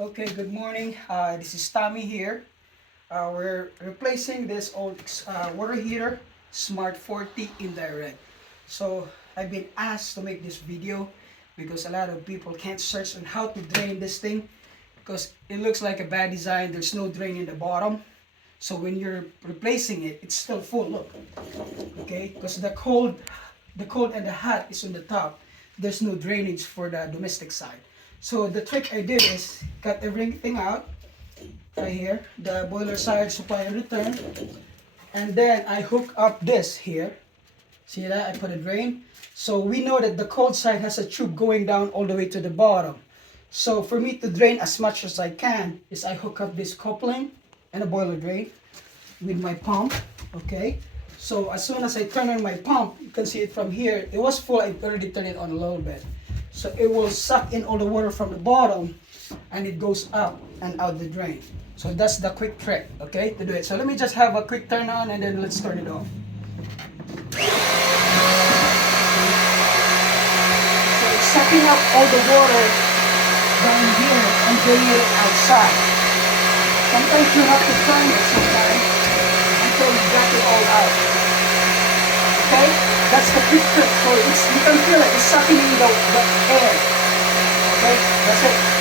Okay, good morning. This is Tommy here. We're replacing this old water heater, Smart 40 indirect. So I've been asked to make this video because a lot of people can't search on how to drain this thing because it looks like a bad design. There's no drain in the bottom. So when you're replacing it, it's still full. Look, okay, because the cold and the hot is on the top. There's no drainage for the domestic side. So the trick I did is cut everything out right here, the boiler side supply and return, and then I hook up this here. See that? I put a drain. So we know that the cold side has a tube going down all the way to the bottom. So for me to drain as much as I can is I hook up this coupling and a boiler drain with my pump, okay? So as soon as I turn on my pump, you can see it from here. It was full, I already turned it on a little bit. So it will suck in all the water from the bottom and it goes up and out the drain. So that's the quick trick, okay, to do it. So let me just have a quick turn on and then let's turn it off. So it's sucking up all the water down here and draining it outside. Sometimes you have to turn it sometimes until you get it all out. Okay? That's the quick trick. So you can feel it. It's sucking in the air. Okay? That's it.